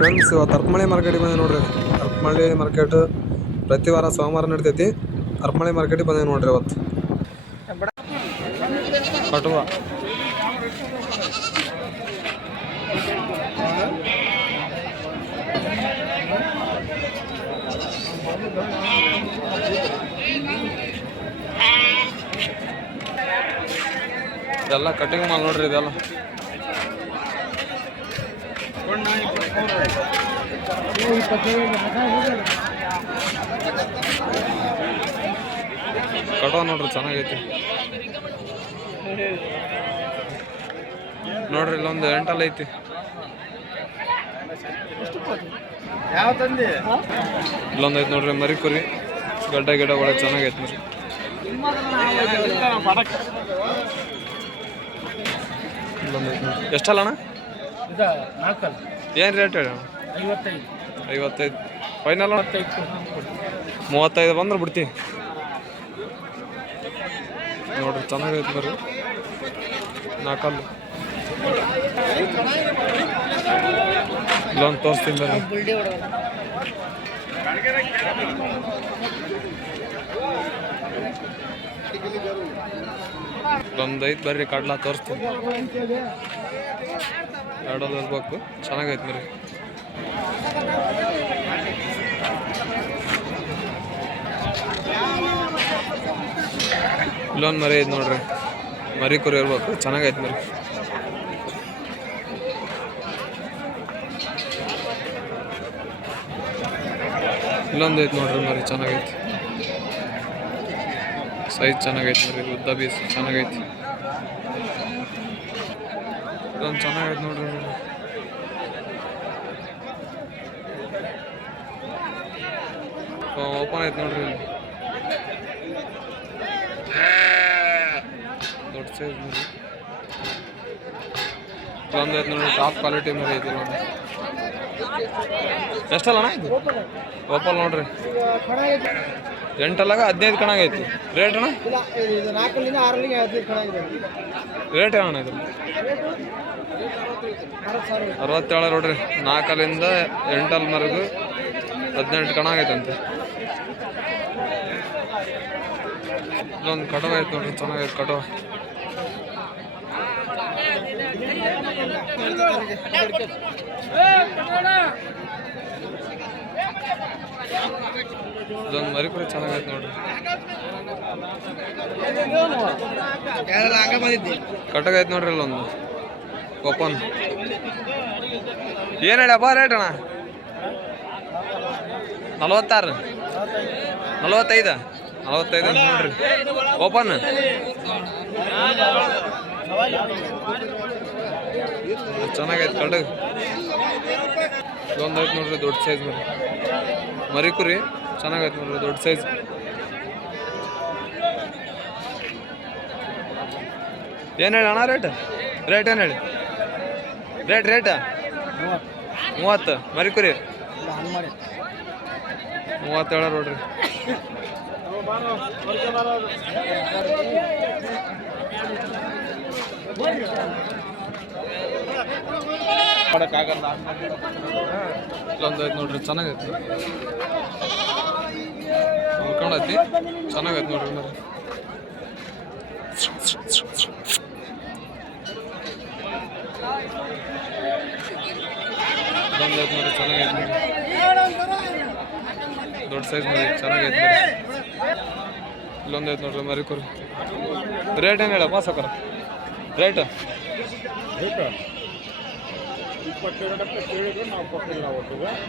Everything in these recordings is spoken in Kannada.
ಫ್ರೆಂಡ್ಸ್ ಇವತ್ತು ಅರ್ಪಮಳೆ ಮಾರ್ಕೆಟಿಗೆ ಬಂದೆ ನೋಡ್ರಿ. ಅರ್ಪಮಳ್ಳಿ ಮಾರ್ಕೆಟ್ ಪ್ರತಿ ವಾರ ಸೋಮವಾರ ನಡಿತೈತಿ. ಅರ್ಪಮಳೆ ಮಾರ್ಕೆಟಿಗೆ ಬಂದೆ ನೋಡ್ರಿ ಇವತ್ತು. ಕಟುವ ಇದೆಲ್ಲ ಕಟಿಂಗ್ ಮಾಲ್ ನೋಡ್ರಿ ಇದೆಲ್ಲ. ಕಟೋ ನೋಡ್ರಿ ಚೆನ್ನಾಗೈತಿ. ನೋಡ್ರಿ ಇಲ್ಲೊಂದು ಎಂಟಲ್ ಐತಿ. ಯಾವ ತಂದೆ? ಇಲ್ಲೊಂದು ಐತಿ ನೋಡ್ರಿ ಮರಿ ಕುರಿ ಗಡ್ಡ ಗಿಡ ಒಳ್ಳೆ ಚೆನ್ನಾಗೈತಿ ಮರಿ ಇಲ್ಲೊಂದು ಐತಿ ನೋಡ್ರಿ. ಎಷ್ಟಲ್ಲ ಅಣ್ಣ? ನಾಲ್ಕಲ್ಲ. ಏನು ರೇಟ್ ಐವತ್ತೈದು. ಫೈನಲ್ ಮೂವತ್ತೈದು ಬಂದ್ರೆ ಬಿಡ್ತೀನಿ ನೋಡ್ರಿ, ಚೆನ್ನಾಗೈತೆ ಬರ್ರಿ. ನಾಲ್ಕಲ್ಲು ಇಲ್ಲೊಂದು ತೋರಿಸ್ತೀನಿ ಬರ್ರಿ. ಇಲ್ಲೊಂದು ಐತೆ ಬರ್ರಿ, ಕಡ್ಲ ತೋರಿಸ್ತೀನಿ. ಎರಡಲ್ಲಿ ಇರ್ಬೇಕು ಚೆನ್ನಾಗೈತೆ ಮರಿ. ಇಲ್ಲೊಂದು ಮರಿ ಐತೆ ನೋಡ್ರಿ. ಮರಿ ಕುರಿ ಇರ್ಬೇಕು. ಚೆನ್ನಾಗೈತೆ ಮರಿ. ಇಲ್ಲೊಂದು ಐತೆ ನೋಡ್ರಿ ಮರಿ. ಚೆನ್ನಾಗೈತಿ. ಸೈಜ್ ಚೆನ್ನಾಗೈತಿ ಮರಿ. ಉದ್ದ ಬೀಸ್ ಚೆನ್ನಾಗೈತಿ. ಇದೊಂದು ಚೆನ್ನಾಗೈತೆ ನೋಡ್ರಿ. ಓಪನ್ ಐತೆ ನೋಡ್ರಿ. ದೊಡ್ಡ ಸೈಜ್ ನೋಡಿ ಇದೊಂದು ಐತೆ ನೋಡ್ರಿ ಟಾಪ್ ಕ್ವಾಲಿಟಿ ಮೇಲೆ ಐತಿ ಒಂದು ಎಷ್ಟಲ್ಲ ಅಣ್ಣ? ಇದು ಓಪಲ್ ನೋಡ್ರಿ. ಎಂಟಲ್ಲಾಗ ಹದಿನೈದು ಕಣಾಗೈತಿ ರೇಟ್ ಅಣ್ಣ? ರೇಟ್ ಅಣ್ಣ ಇದು? ಅರವತ್ತೇಳು ನೋಡ್ರಿ. ನಾಲ್ಕಲ್ಲಿಂದ ಎಂಟಲ್ವರೆಗೂ ಹದಿನೆಂಟು ಕಣ ಆಗೈತಂತೆ. ಇಲ್ಲೊಂದು ಕಟವ ಐತೆ ನೋಡ್ರಿ ಚೆನ್ನಾಗೈತೆ ಕಟವ. ಇದೊಂದು ಮರಿ ಕೂಡ ಚೆನ್ನಾಗೈತೆ ನೋಡ್ರಿ. ಕಟ್ಟಗೈತೆ ನೋಡ್ರಿ ಅಲ್ಲೊಂದು ಓಪನ್ ಏನು ಹೇಳಪ್ಪ ರೇಟ್ ಅಣ್ಣ? ನಲವತ್ತಾರು. ನಲವತ್ತೈದ. ನಲವತ್ತೈದು ನೋಡ್ರಿ. ಓಪನ್ ಚೆನ್ನಾಗೈತೆ ಕಟಗ್ ಇದೊಂದು ಐತೆ ನೋಡ್ರಿ, ದೊಡ್ಡ ಸೈಜ್ ಮರಿ. ಮರಿಕುರಿ ಚೆನ್ನಾಗೈತೆ ನೋಡ್ರಿ, ದೊಡ್ಡ ಸೈಜ್ ಏನು ಹೇಳಿ ಅಣ್ಣ ರೇಟ್ ರೇಟ್ ಏನು ಹೇಳಿ? ರೇಟ್ ರೇಟ್ ಮೂವತ್ತು. ಮರಿಕುರಿ ಮೂವತ್ತೇಳು ನೋಡ್ರಿ. ಮಾಡೋಕ್ಕಾಗಲ್ಲ ಇಲ್ಲೊಂದು ನೋಡ್ರಿ, ಚೆನ್ನಾಗೈತಿ ಅನ್ಕೊಂಡೈತಿ ಚೆನ್ನಾಗೈತೆ ನೋಡ್ರಿ ಮರಿ ಇಲ್ಲೊಂದು ಐತೆ ನೋಡ್ರಿ, ಚೆನ್ನಾಗೈತೆ ಮರಿ ದೊಡ್ಡ ಸೈಜ್ ಮರಿ ಚೆನ್ನಾಗೈತೆ ಮರಿ ಇಲ್ಲೊಂದು ಐತೆ ನೋಡ್ರಿ, ಮರಿ ಕುರಿ ರೇಟ್ ಏನು ಹೇಳಪ್ಪ ಸಕರ? ರೇಟ್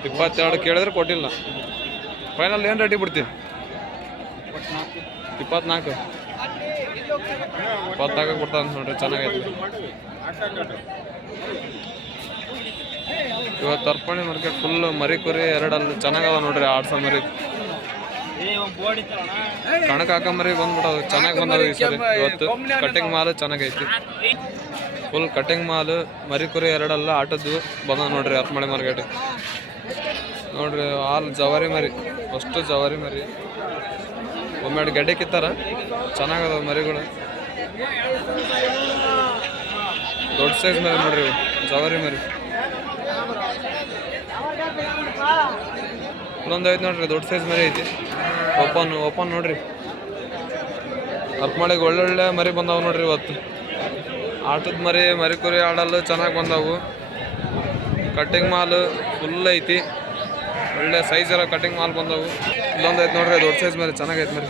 ಇಪ್ಪತ್ತೆರಡು ಕೇಳಿದ್ರೆ ಕೊಟ್ಟಿಲ್ಲ. ಫೈನಲ್ ಏನು ರೆಡಿ ಬಿಡ್ತೀವಿ ಇಪ್ಪತ್ನಾಲ್ಕು. ಇಪ್ಪತ್ನಾಲ್ಕು ಕೊಡ್ತಾನೆ ನೋಡ್ರಿ, ಚೆನ್ನಾಗೈತೆ. ಇವತ್ತು ಅರ್ಪಣೆ ಮಾರ್ಕೆಟ್ ಫುಲ್ ಮರಿ ಕುರಿ ಎರಡಲ್ಲಿ ಚೆನ್ನಾಗದ ನೋಡ್ರಿ ಆಡ್ಸ ಮರಿ. ಕಣಕ್ ಹಾಕ ಮರಿ ಬಂದ್ಬಿಡೋದು ಚೆನ್ನಾಗಿ ಬಂದವ ಈ ಇವತ್ತು ಕಟ್ಟಿಂಗ್ ಮಾಲು ಚೆನ್ನಾಗೈತಿ. ಫುಲ್ ಕಟಿಂಗ್ ಮಾಲ್, ಮರಿ ಕುರಿ ಎರಡಲ್ಲ, ಆಟದ್ದು ಬಂದ ನೋಡ್ರಿ ಅರ್ಮಳೆ ಮಾರ್ಕೆಟ್. ನೋಡ್ರಿ, ಹಾಲು ಜವಾರಿ ಮರಿ, ಅಷ್ಟು ಜವಾರಿ ಮರಿ. ಒಮ್ಮೆರಡು ಗಡ್ಡೆ ಕಿತ್ತಾರ ಚೆನ್ನಾಗದ ಮರಿಗಳು. ದೊಡ್ಡ ಸೈಜ್ ಮರಿ ನೋಡ್ರಿ ಜವಾರಿ ಮರಿ. ಇನ್ನೊಂದು ಐತೆ ನೋಡ್ರಿ, ದೊಡ್ಡ ಸೈಜ್ ಮರಿ ಐತಿ. ಓಪನ್ ಓಪನ್ ನೋಡ್ರಿ. ಅರ್ಪಮಳೆಗೆ ಒಳ್ಳೊಳ್ಳೆ ಮರಿ ಬಂದಾವ ನೋಡ್ರಿ ಇವತ್ತು. ಆಟದ ಮರಿ ಮರಿ ಕುರಿ ಆಡಲು ಚೆನ್ನಾಗಿ ಬಂದವು. ಕಟ್ಟಿಂಗ್ ಮಾಲ್ ಫುಲ್ ಐತಿ. ಒಳ್ಳೆ ಸೈಜ್ ಇರೋ ಕಟ್ಟಿಂಗ್ ಮಾಲ್ ಬಂದವು. ಇಲ್ಲೊಂದು ಐತೆ ನೋಡ್ರಿ, ದೊಡ್ಡ ಸೈಜ್ ಮರಿ ಚೆನ್ನಾಗೈತೆ ಮರಿ.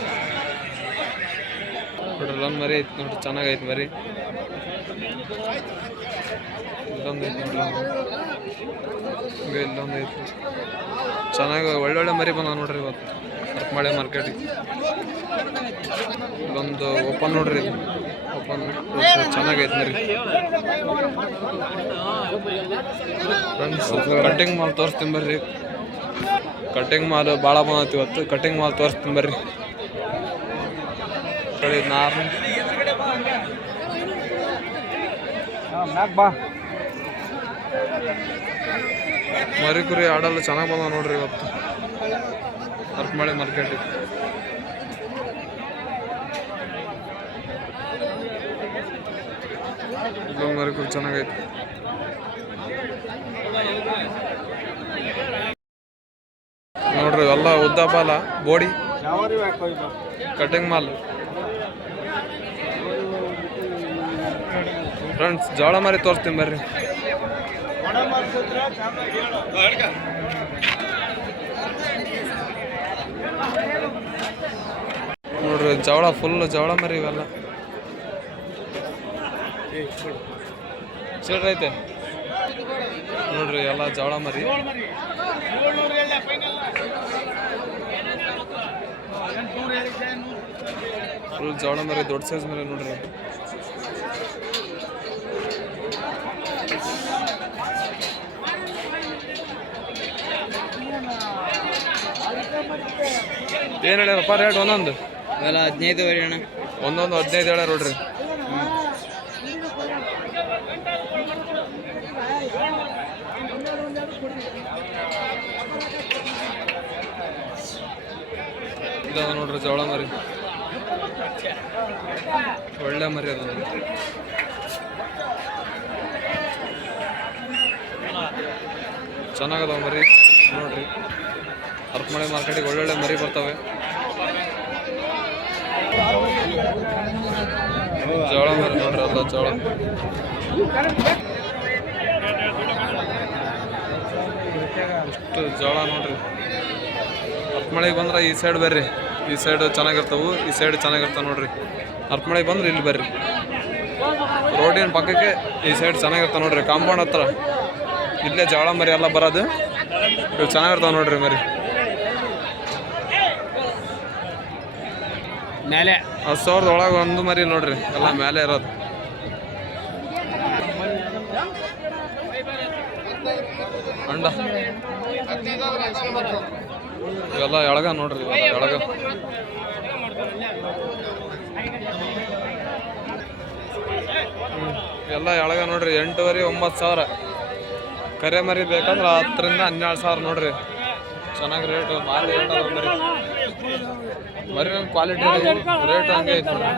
ನೋಡ್ರಿ, ಇಲ್ಲೊಂದು ಮರಿ ಐತಿ ನೋಡ್ರಿ ಚೆನ್ನಾಗೈತೆ ಮರಿ. ಇಲ್ಲೊಂದು ಐತಿ ನೋಡ್ರಿ. ಇಲ್ಲೊಂದು ಐತಿ ಚೆನ್ನಾಗಿ, ಒಳ್ಳೊಳ್ಳೆ ಮರಿ ಬಂದಾವ ನೋಡ್ರಿ ಇವತ್ತು. ಮಳೆ ಮಾರ್ಕೆಟಿಗೆ ಇಲ್ಲೊಂದು ಓಪನ್ ನೋಡ್ರಿ ಇದು. ಚೆನ್ನಾಗೈತೆ ಫ್ರೆಂಡ್ಸ್ ಕಟ್ಟಿಂಗ್ ಮಾಲ್ ತೋರಿಸ್ತೀನಿ ಬರ್ರಿ. ಕಟ್ಟಿಂಗ್ ಮಾಲ್ ಭಾಳ ಬಂದೈತಿ ಇವತ್ತು. ಕಟಿಂಗ್ ಮಾಲ್ ತೋರಿಸ್ತೀನಿ ಬರ್ರಿ. ಸರಿ ನಾರ್ ಬಾ ಮರಿ ಕುರಿ ಆಡಲು ಚೆನ್ನಾಗಿ ಬಂದ ನೋಡ್ರಿ ಇವತ್ತು. ಅರ್ಪಮಳೆ ಮಾರ್ಕೆಟಿಗೆ ಕುರಿ ಚೆನ್ನಾಗೈತಿ. ನೋಡ್ರಿ, ಎಲ್ಲ ಉದ್ದ ಬಾಲ ಬೋಡಿ ಕಟಿಂಗ್ ಮಾಲ್. ಫ್ರೆಂಡ್ಸ್ ಜೋಳ ಮಾರಿ ತೋರಿಸ್ತೀನಿ ಬರ್ರಿ. ನೋಡ್ರಿ ಜವಳ ಫುಲ್ ಜವಳ ಮರಿ ಇವೆಲ್ಲ. ಚಿಲ್ಡ್ರ ಐತೆ. ನೋಡ್ರಿ ಎಲ್ಲ ಜವಳ ಮರಿ. ಫುಲ್ ಜವಳ ಮರಿ ದೊಡ್ಡ ಸೈಜ್ ಮರಿ ನೋಡ್ರಿ. ಏನು ಹೇಳ್ಯಾರಪ್ಪ ರೇಟ್ ಒಂದೊಂದು? ಹದಿನೈದು ಒಂದೊಂದು ಹದಿನೈದು ಹೇಳ್ಯಾರ ನೋಡ್ರಿ. ಇದಾವ ನೋಡ್ರಿ ಜೋಳ ಮರಿ. ಒಳ್ಳೆ ಮರಿ ಅದ ನೋಡ್ರಿ. ಚೆನ್ನಾಗದಾವ ಮರಿ. ನೋಡ್ರಿ. ಅರ್ಪಮಳೆ ಮಾರ್ಕೆಟಿಗೆ ಒಳ್ಳೊಳ್ಳೆ ಮರಿ ಬರ್ತವೆ. ಜೋಳ ಮರಿ ನೋಡ್ರಿ ಅಲ್ಲ ಜೋಳ ಇಷ್ಟು ಜೋಳ ನೋಡ್ರಿ. ಹರಪಮಳೆಗೆ ಬಂದ್ರೆ ಈ ಸೈಡ್ ಬರ್ರಿ. ಈ ಸೈಡ್ ಚೆನ್ನಾಗಿರ್ತಾವು ಈ ಸೈಡ್ ಚೆನ್ನಾಗಿರ್ತಾವೆ ನೋಡ್ರಿ. ಹರಪಮಳೆಗೆ ಬಂದ್ರೆ ಇಲ್ಲಿ ಬರ್ರಿ. ರೋಡಿನ ಪಕ್ಕಕ್ಕೆ ಈ ಸೈಡ್ ಚೆನ್ನಾಗಿರ್ತಾವೆ ನೋಡ್ರಿ. ಕಾಂಪೌಂಡ್ ಹತ್ರ. ಇಲ್ಲೇ ಜೋಳ ಮರಿ ಎಲ್ಲ ಬರೋದು. ಇವು ಚೆನ್ನಾಗಿರ್ತಾವೆ ನೋಡ್ರಿ ಮರಿ. ಮೇಲೆ ಹತ್ತು ಸಾವಿರದ ಒಳಗೆ ಒಂದು ಮರಿ ನೋಡ್ರಿ. ಎಲ್ಲ ಮೇಲೆ ಇರೋದು. ಅಂಡ. ಇವೆಲ್ಲ ಎಳಗ ನೋಡ್ರಿ ಎಳಗ. ಎಲ್ಲ ಎಳಗ ನೋಡ್ರಿ, ಎಂಟುವರೆ ಒಂಬತ್ತು ಸಾವಿರ. ಕರೆ ಮರಿ ಬೇಕಂದ್ರೆ ಹತ್ತರಿಂದ ಹನ್ನೆರಡು ಸಾವಿರ ನೋಡ್ರಿ. ಚೆನ್ನಾಗಿ ರೇಟು, ಮಾರಿ ರೇಟ್ ಅದ ಮರಿ. ಮರಿ ಕ್ವಾಲಿಟಿ ರೇಟ್ ಹಂಗೆ ಐತೆ ನೋಡ್ರಿ.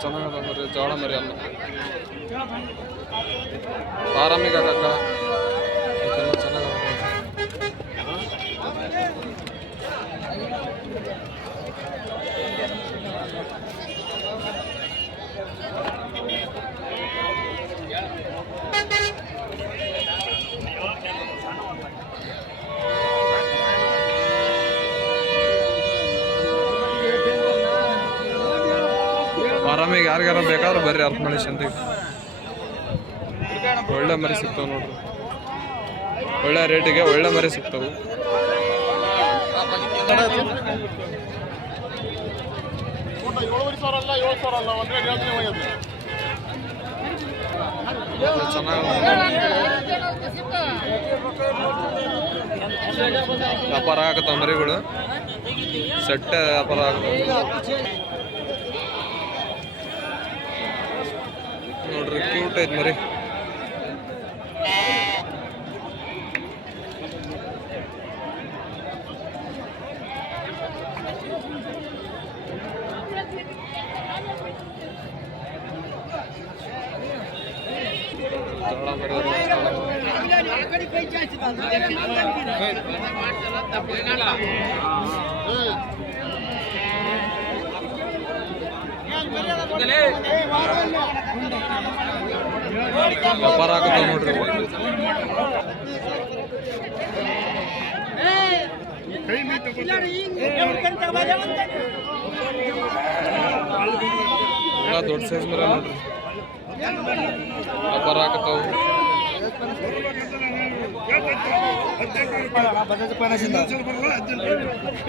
ಚೆನ್ನಾಗದ ಮರಿ ಜೋಳ ಮರಿ ಅಲ್ಲ ಆರಾಮಿಗೆ ಹಾಕಕ್ಕ ಇದೆಲ್ಲ ಚೆನ್ನಾಗದ ನೋಡ್ರಿ. ಆರಾಮಿಗೆ ಯಾರಿಗಾರ ಬೇಕಾದ್ರೂ ಬರ್ರಿ ಅರ್ಥ ಮಾಡಿ ಸಂತಿಗೆ ಒಳ್ಳೆ ಮರಿ ಸಿಗ್ತಾವೆ ನೋಡ್ರಿ. ಒಳ್ಳೆ ರೇಟಿಗೆ ಒಳ್ಳೆ ಮರಿ ಸಿಗ್ತಾವೆ. ವ್ಯಾಪಾರ ಆಗತ್ತ ಮರಿಗಳು ಸೆಟ್ಟ ವ್ಯಾಪಾರ ಆಗತ್ತಾವ ಕ್ಯೂಟ್ ಐತ್ ಮರಿ ಜೋಳ ಮರಿ ವ್ಯಾಪಾರ ಆಗತ್ತೆ ನೋಡ್ರಿ. ಎಲ್ಲ ದೊಡ್ಡ ಸೈಜ್ ಮರ ನೋಡ್ರಿ. ವ್ಯಾಪಾರ ಆಗತ್ತವು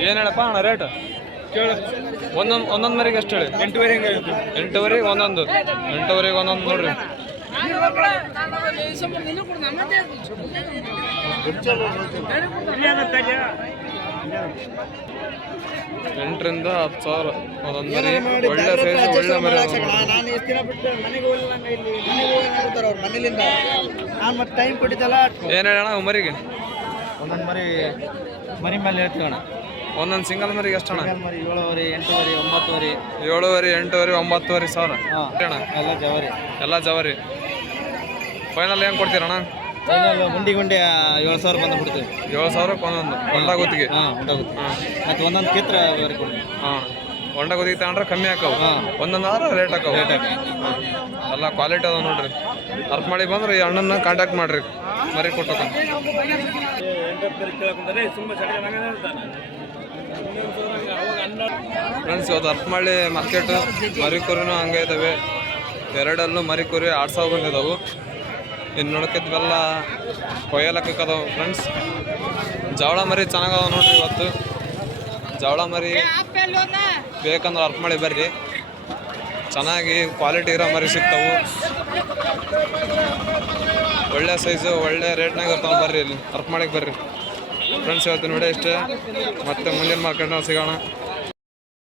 ಏನ್ ಹೇಳಪ್ಪ ಅಣ್ಣ ರೇಟ್ ಒಂದೊಂದು ಒಂದೊಂದು ಮರಿಗೆ ಎಷ್ಟು ಹೇಳಿ? ಎಂಟೂವರೆ ಎಂಟುವರೆಗೆ ಒಂದೊಂದು. ಎಂಟುವರೆಗೆ ಒಂದೊಂದು ನೋಡ್ರಿ. ಎಂಟರಿಂದ ಹತ್ತು ಸಾವಿರ. ಅದೊಂದು ಮರಿ ಒಳ್ಳೆ ಸೈಜ್ ಒಳ್ಳೆ ಮರಿ. ನಾನು ಎಷ್ಟು ದಿನ ಬಿಟ್ಟು ಮನೆಗೆ ಹೋಗಿಲ್ಲ ಇಲ್ಲಿ ಮನೆಗೆ ಹೋಗಿ ನೋಡ್ತಾರೆ ಅವ್ರು ಮನೇಲಿಂದ? ನಾನು ಮತ್ತೆ ಟೈಮ್ ಕೊಟ್ಟಿದ್ದಲ್ಲ. ಏನು ಹೇಳೋಣ ಮರಿಗೆ ಒಂದೊಂದು ಮರಿ ಮರಿ ಮೇಲೆ ಹೇಳ್ತೀವಿ ಅಣ್ಣ. ಒಂದೊಂದು ಸಿಂಗಲ್ ಮರಿಗೆ ಎಷ್ಟು ಅಣ್ಣ ಮರಿ ಏಳುವರೆ ಎಂಟುವರೆ ಒಂಬತ್ತುವರೆ. ಏಳುವರೆ ಎಂಟುವರೆ ಒಂಬತ್ತುವರೆ ಸಾವಿರ. ಹಾಂ ಅಣ್ಣ ಎಲ್ಲ ಜವರಿ. ಎಲ್ಲ ಜವರಿ. ಫೈನಲ್ ಏನು ಕೊಡ್ತೀರಣ್ಣ? ಫೈನಲ್ ಗುಂಡಿ ಗುಂಡಿ ಏಳು ಸಾವಿರ ಬಂದು ಬಿಡ್ತೀವಿ. ಏಳು ಸಾವಿರಕ್ಕೆ ಒಂದೊಂದು ಹೊಂಡ ಗುತ್ತಿಗೆ. ಹಾಂ ಮತ್ತು ಒಂದೊಂದು ಕಿತ್ರ ಕೊಡ್ತೀವಿ. ಹಾಂ ಹೊಂಡ ಗುತ್ತಿಗೆ ತಗೊಂಡ್ರೆ ಕಮ್ಮಿ ಹಾಕವು. ಹಾಂ. ಒಂದೊಂದು ಆದ್ರೆ ರೇಟ್ ಹಾಕವು. ಎಲ್ಲ ಕ್ವಾಲಿಟಿ ಅದಾವ ನೋಡ್ರಿ. ಅರ್ಥ ಮಾಡಿ ಬಂದ್ರೆ ಈ ಅಣ್ಣನ ಕಾಂಟ್ಯಾಕ್ಟ್ ಮಾಡ್ರಿ. ಮರಿ ಕೊಟ್ಟಕ ಫ್ರೆಂಡ್ಸ್, ಇವತ್ತು ಅರ್ಪಮಳ್ಳಿ ಮಾರ್ಕೆಟ್ ಮರಿ ಕುರಿನೂ ಹಂಗೆ ಇದ್ದಾವೆ ಎರಡಲ್ಲೂ ಮರಿ ಕುರಿ ಆರು ಸಾವಿರ ಬಂದಿದ್ದಾವೆ ಇನ್ನು ನೋಡಕ್ಕಿದ್ವೆಲ್ಲ ಕೊಯ್ಯಲಕ್ಕದವು ಫ್ರೆಂಡ್ಸ್, ಜವಳ ಮರಿ ಚೆನ್ನಾಗವ ನೋಡ್ರಿ ಇವತ್ತು. ಜವಳ ಮರಿ ಬೇಕಂದ್ರೆ ಅರ್ಪಮಳ್ಳಿ ಬರ್ರಿ. ಚೆನ್ನಾಗಿ ಕ್ವಾಲಿಟಿ ಇರೋ ಮರಿ ಸಿಗ್ತಾವು. ಒಳ್ಳೆ ಸೈಜು ಒಳ್ಳೆ ರೇಟ್ನಾಗ ಇರ್ತಾವೆ ಬರ್ರಿ ಇಲ್ಲಿ. ಮಾಡಕ್ಕೆ ಬರ್ರಿ. ಫ್ರೆಂಡ್ಸ್ ಇವತ್ತು ನೋಡಿ ಇಷ್ಟೇ ಮತ್ತೆ ಮುಂದಿನ ಮಾರ್ಕೆಟ್ನಾಗ ಸಿಗೋಣ.